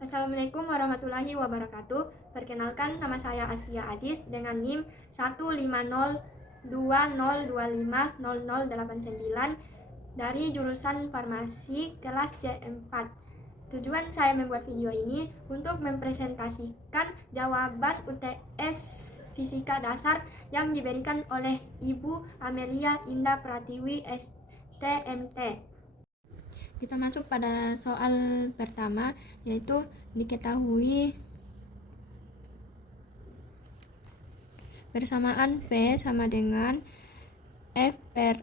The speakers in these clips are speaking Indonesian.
Assalamualaikum warahmatullahi wabarakatuh. Perkenalkan, nama saya Askia Aziz dengan NIM 15020250089 dari jurusan Farmasi kelas C4. Tujuan saya membuat video ini untuk mempresentasikan jawaban UTS Fisika Dasar yang diberikan oleh Ibu Amelia Indah Pratiwi STMT. Kita masuk pada soal pertama, yaitu diketahui persamaan P sama dengan F per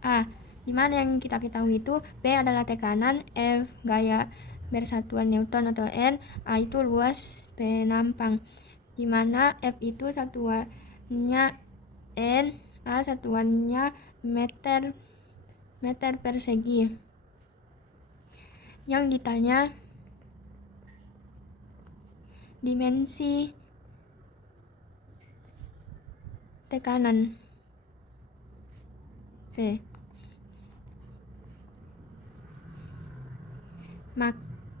A. Dimana yang kita ketahui itu P adalah tekanan, F gaya bersatuan Newton atau N, A itu luas penampang. Dimana F itu satuannya N, A satuannya meter persegi. Yang ditanya dimensi tekanan P.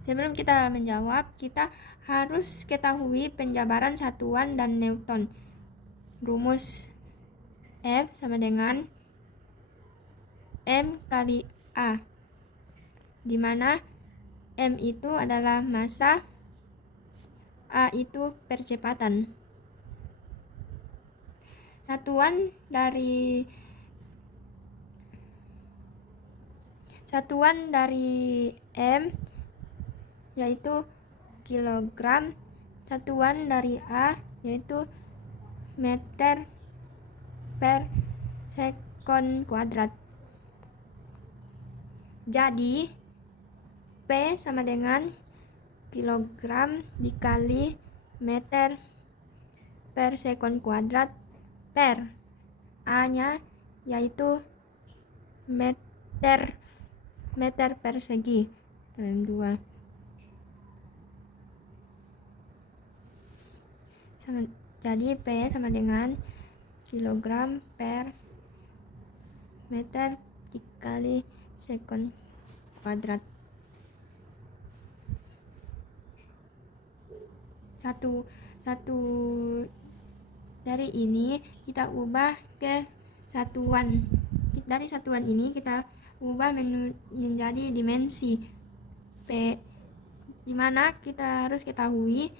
Sebelum kita menjawab, kita harus ketahui penjabaran satuan dan Newton. Rumus F sama dengan M kali A, di mana M itu adalah massa, A itu percepatan. Satuan dari M yaitu kilogram, satuan dari A yaitu meter per sekon kuadrat. Jadi P sama dengan kilogram dikali meter per sekon kuadrat per A-nya yaitu meter persegi dalam 2. Jadi P sama dengan kilogram per meter dikali sekon kuadrat. Satu dari ini kita ubah ke satuan. Dari satuan ini kita ubah menjadi dimensi P, dimana kita harus ketahui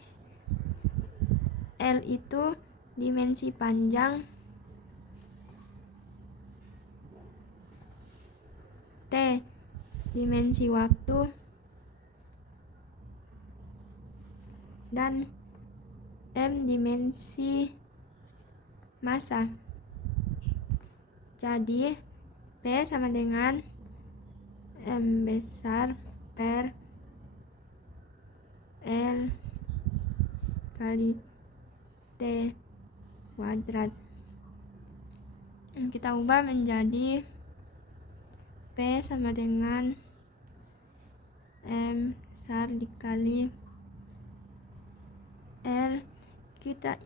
L itu dimensi panjang, T dimensi waktu, dan M dimensi massa. Jadi P sama dengan M besar per L kali T kuadrat. Kita ubah menjadi P sama dengan M besar dikali L. Kita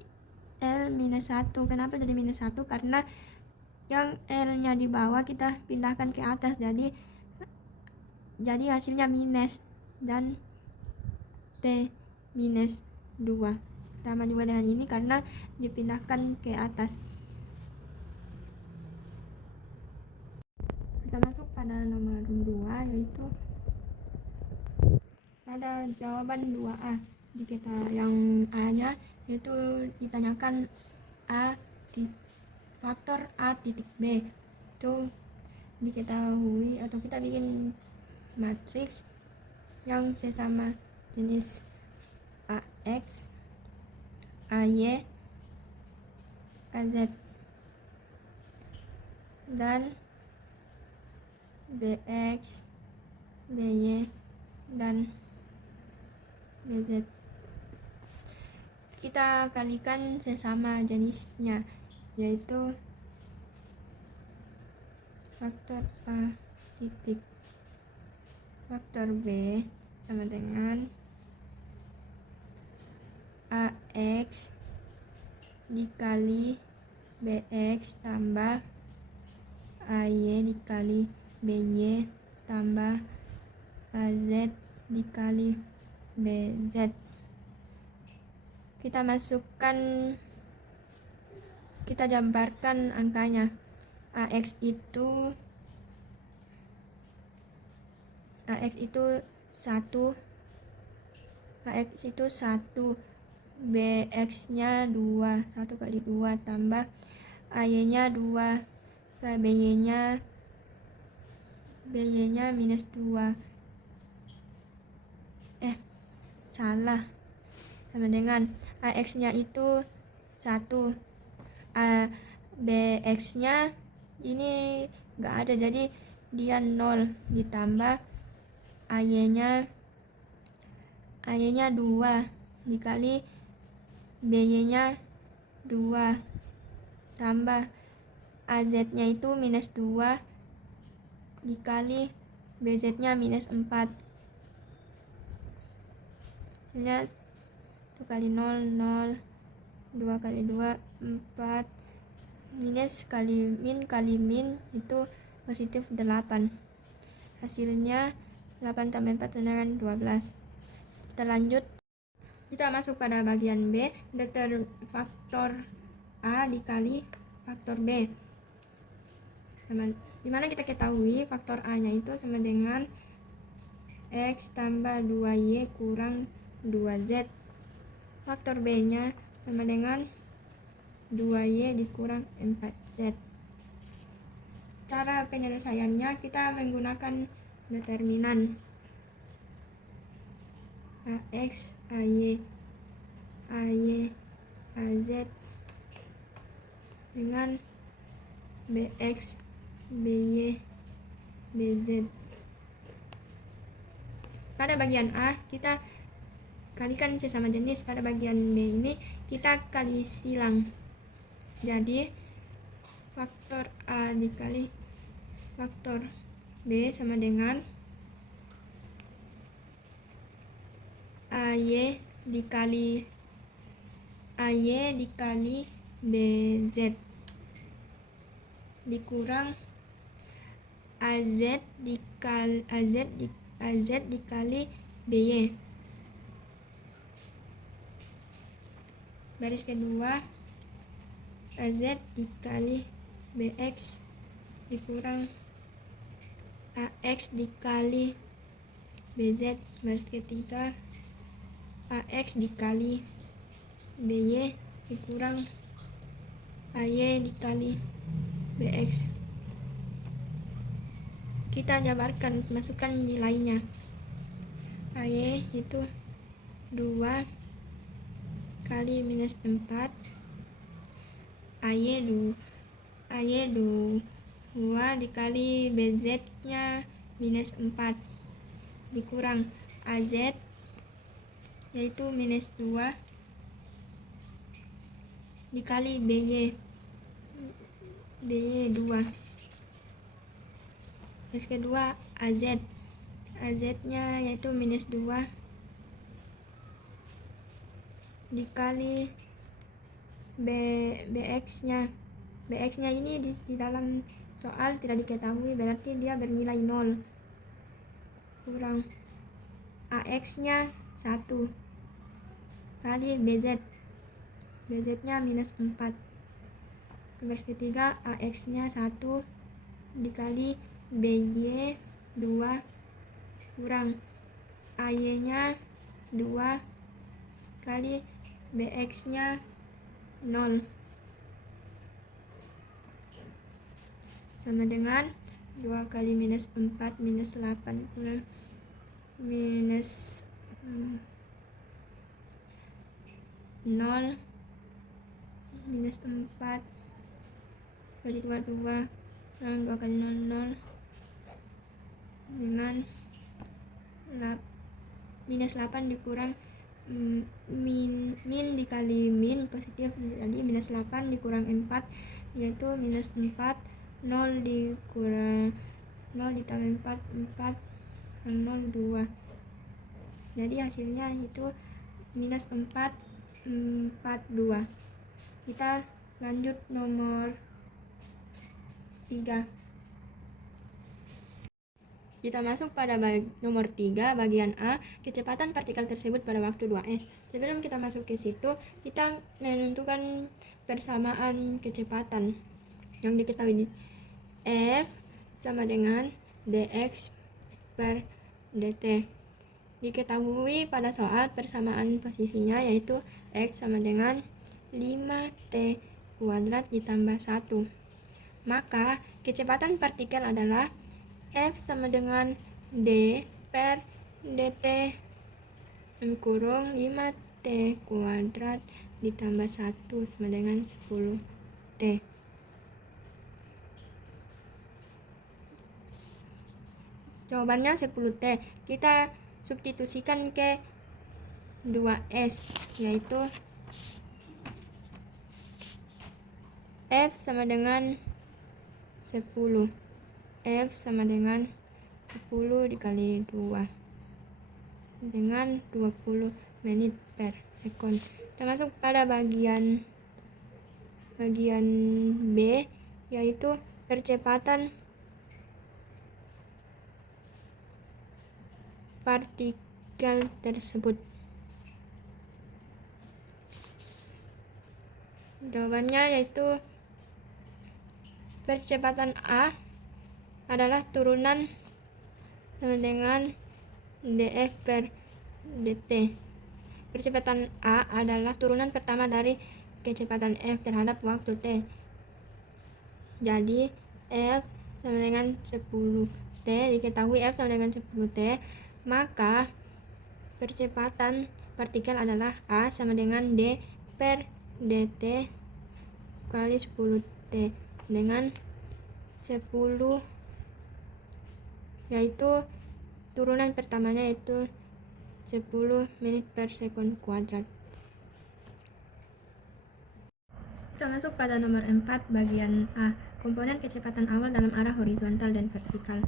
L minus 1. Kenapa jadi minus 1? Karena yang L-nya di bawah kita pindahkan ke atas, jadi hasilnya minus, dan T minus 2 sama juga dengan ini karena dipindahkan ke atas. Kita masuk pada nomor 2, yaitu pada jawaban 2A. Di kita yang A-nya yaitu ditanyakan faktor A titik B itu diketahui, atau kita bikin matriks yang sesama jenis AX, AY, AZ, dan BX, BY, dan BZ. Kita kalikan sesama jenisnya, yaitu faktor A titik faktor B sama dengan AX dikali BX tambah AY dikali BY tambah AZ dikali BZ. Kita masukkan, kita jabarkan angkanya. AX itu 1, AX itu 1, BX nya 2, 1 kali 2 tambah AY nya 2, BY nya minus 2, salah, sama dengan AX nya itu 1, BX nya ini gak ada, jadi dia 0, ditambah AY nya 2 dikali BY nya 2 tambah AZ nya itu minus 2 dikali BZ nya minus 4. Hasilnya 1 kali 0, 0, 2 kali 2, 4, minus kali min itu positif 8. Hasilnya 8 tambah 4 sama dengan 12. Kita lanjut. Kita masuk pada bagian B, faktor A dikali faktor B. Dimana kita ketahui faktor A nya itu sama dengan X tambah 2Y kurang 2Z. Faktor B nya sama dengan 2Y dikurang 4Z. Cara penyelesaiannya kita menggunakan determinan AX, AY, AZ dengan BX, BY, BZ. Pada bagian A kita kalikan sesama jenis, pada bagian B ini kita kali silang. Jadi faktor A dikali faktor B sama dengan AY dikali BZ dikurang AZ dikali BY. Baris kedua AZ dikali BX dikurang AX dikali BZ. Baris ketiga AX dikali BY dikurang AY dikali BX. Kita jabarkan, masukkan nilainya. AY itu 2 kali minus 4, AY 2 dikali BZ nya minus 4 dikurang AZ yaitu minus 2 dikali BY 2. Terus kedua AZ nya yaitu minus 2 dikali BX nya ini di dalam soal tidak diketahui, berarti dia bernilai 0, kurang AX nya 1 kali BZ nya minus 4. Baris ketiga AX nya 1 dikali BY 2 kurang AY nya 2 kali BX nya 0 sama dengan 2 kali minus 4 minus 8 kurang minus 0 minus 4 kali 2 kurang 2 kali 0 dengan minus 8 dikurang min dikali min positif, jadi minus 8 dikurang 4 yaitu minus 4, 0 dikurang 0 ditambah 4 0 2, jadi hasilnya itu minus 4 2. Kita lanjut nomor 3. Kita masuk pada nomor 3, bagian A, kecepatan partikel tersebut pada waktu 2S. Sebelum kita masuk ke situ, kita menentukan persamaan kecepatan yang diketahui. F sama dengan dx per dt. Diketahui pada soal persamaan posisinya, yaitu x sama dengan 5t kuadrat ditambah 1. Maka kecepatan partikel adalah F sama dengan D per dt kurung 5t kuadrat ditambah 1 sama dengan 10t. Jawabannya 10t. Kita substitusikan ke 2S, yaitu F sama dengan 10. F sama dengan 10 dikali 2 dengan 20 menit per sekon. Kita masuk pada bagian B, yaitu percepatan partikel tersebut. Jawabannya yaitu percepatan A adalah turunan sama dengan df per dt. Percepatan A adalah turunan pertama dari kecepatan F terhadap waktu T. Jadi F sama dengan 10t, diketahui F sama dengan 10t, maka percepatan partikel adalah A sama dengan D per dt kali 10t dengan 10, yaitu turunan pertamanya yaitu 10 menit per sekon kuadrat. Kita masuk pada nomor 4, bagian A, komponen kecepatan awal dalam arah horizontal dan vertikal.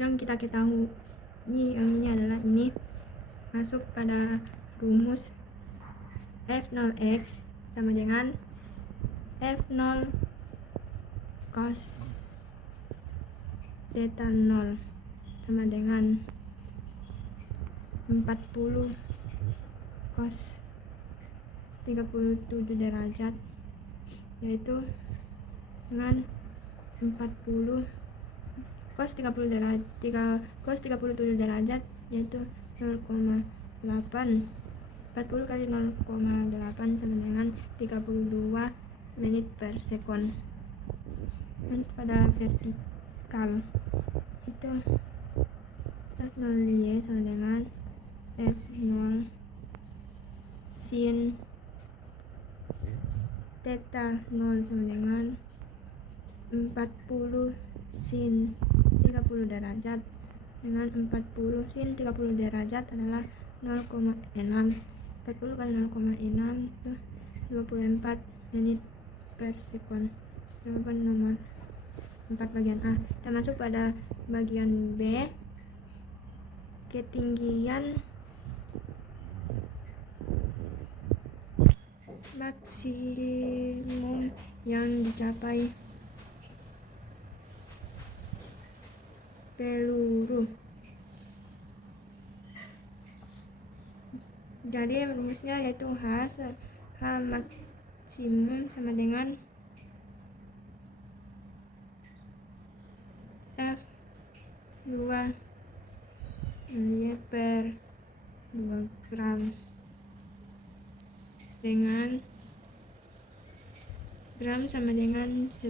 Yang kita ketahui yang ini adalah ini masuk pada rumus F0x sama dengan F0 cos theta 0 sama dengan 40 cos 37 derajat, yaitu dengan 40 cos 37 derajat yaitu 0,8. 40 kali 0,8 sama dengan 32 menit per sekon. Dan pada vertikal itu F0y sama dengan F0 sin theta 0 sama dengan 40 sin 30 derajat dengan 40 sin 30 derajat adalah 0,6. 40 kali 0,6 itu 24 menit per sekon. Jawaban nomor 4 bagian A. Kita masuk pada bagian B, ketinggian maksimum yang dicapai peluru. Jadi rumusnya yaitu H maksimum sama dengan F2 Y per 2 gram dengan gram sama dengan 10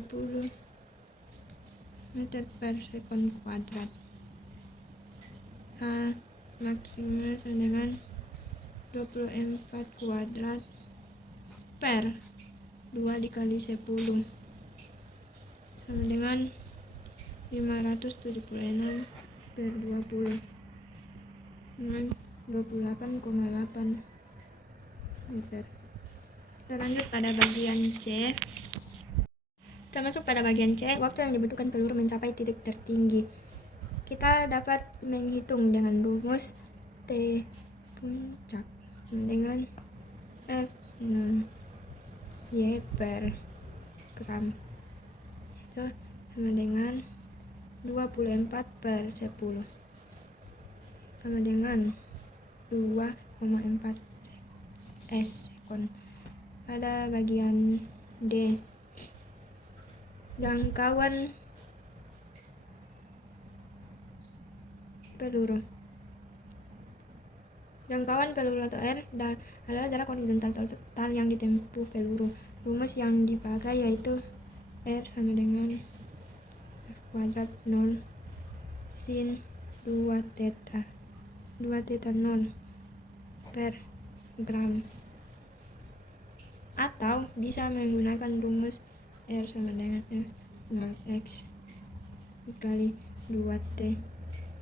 meter per sekon kuadrat. H maksimal sama dengan 24 kuadrat per 2 dikali 10 sama dengan 576 per 20 dengan 28,8 meter. Kita lanjut pada bagian C. Kita masuk pada bagian C, waktu yang dibutuhkan peluru mencapai titik tertinggi. Kita dapat menghitung dengan rumus T puncak dengan F0 Y per gram, itu sama dengan 24/10 sama dengan 2,4 sekon. Pada bagian D, jangkauan peluru. Jangkauan peluru atau R adalah jarak horizontal total yang ditempuh peluru. Rumus yang dipakai yaitu R sama dengan F kuadrat 0 sin 2 theta 0 per gram, atau bisa menggunakan rumus R sama dengan F 0x dikali 2T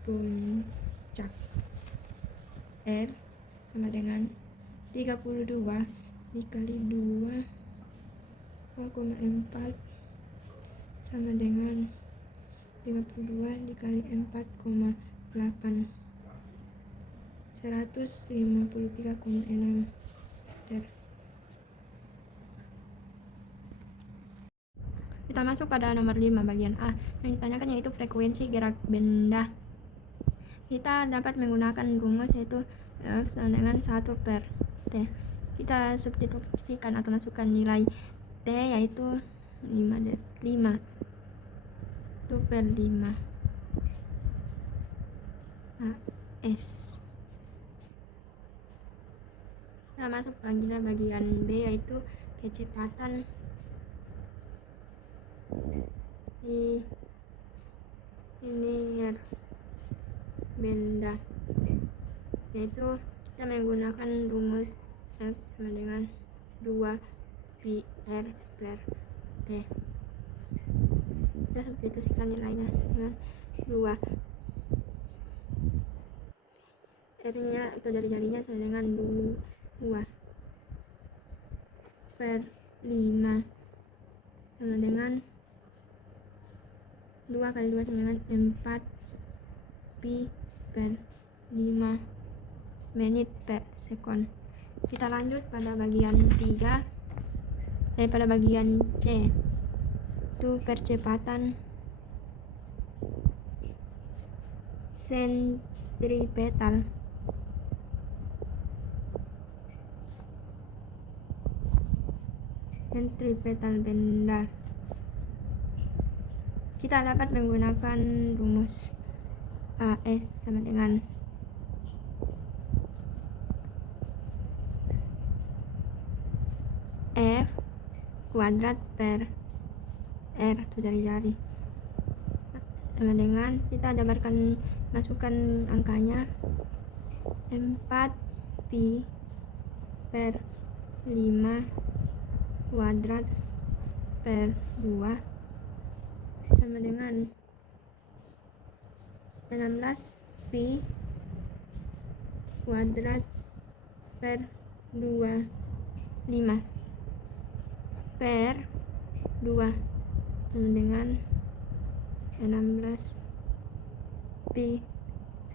puncak. R sama dengan 32 dikali 2,4 sama dengan 32 dikali 4,8 153,6 meter. Kita masuk pada nomor 5 bagian A. Yang ditanyakan yaitu frekuensi gerak benda. Kita dapat menggunakan rumus yaitu F sama dengan 1/T. Kita substitusikan atau masukkan nilai T yaitu 5 1/5 AS. Kita masuk bagian B yaitu kecepatan linear benda, yaitu kita menggunakan rumus F sama dengan 2πr/T. Kita substitusikan nilainya dengan 2, R-nya atau jari-jarinya sama dengan 2/5 sama dengan 2 kali 2 sama dengan 4 pi/5 menit per sekon. Kita lanjut pada bagian 3, pada bagian C, itu percepatan sentripetal. Benda. Kita dapat menggunakan rumus AS sama dengan F kuadrat per R atau jari-jari sama dengan, kita dapatkan masukkan angkanya 4 pi/5 kuadrat per 2 sama dengan 16 pi kuadrat per 25 per 2 sama dengan 16 pi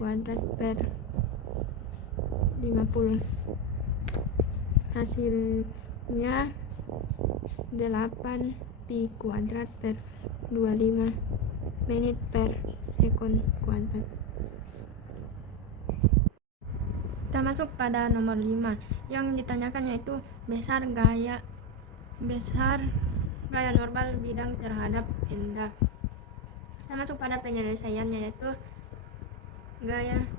kuadrat per 50. Hasilnya 8 pi kuadrat per 25 menit per sekon kuadrat. Kita masuk pada nomor 5. Yang ditanyakan yaitu besar gaya normal bidang terhadap benda. Kita masuk pada penyelesaiannya yaitu gaya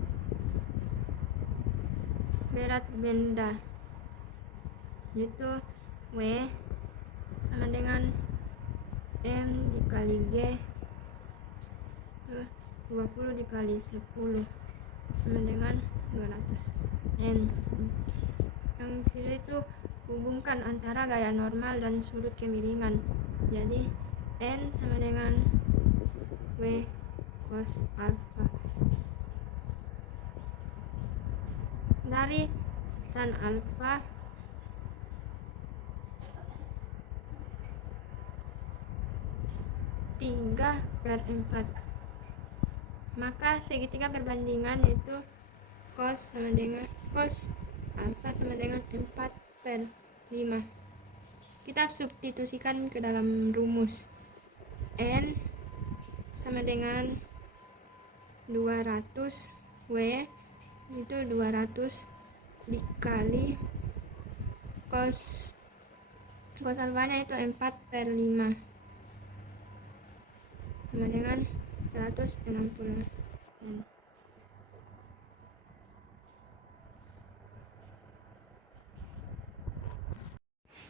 berat benda, yaitu W sama dengan M dikali G 20 dikali 10 sama dengan 200 N. Yang kiri itu hubungkan antara gaya normal dan sudut kemiringan. Jadi N sama dengan W cos alpha. Dari tan alpha tiga per 4, maka segitiga perbandingan yaitu cos alpha sama dengan 4/5. Kita substitusikan ke dalam rumus. N sama dengan 200 W itu 200 dikali cos alfanya itu 4/5 sama dengan 160.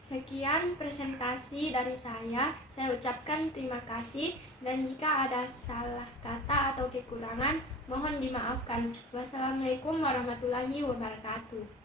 Sekian presentasi dari saya ucapkan terima kasih, dan jika ada salah kata atau kekurangan mohon dimaafkan. Wassalamualaikum warahmatullahi wabarakatuh.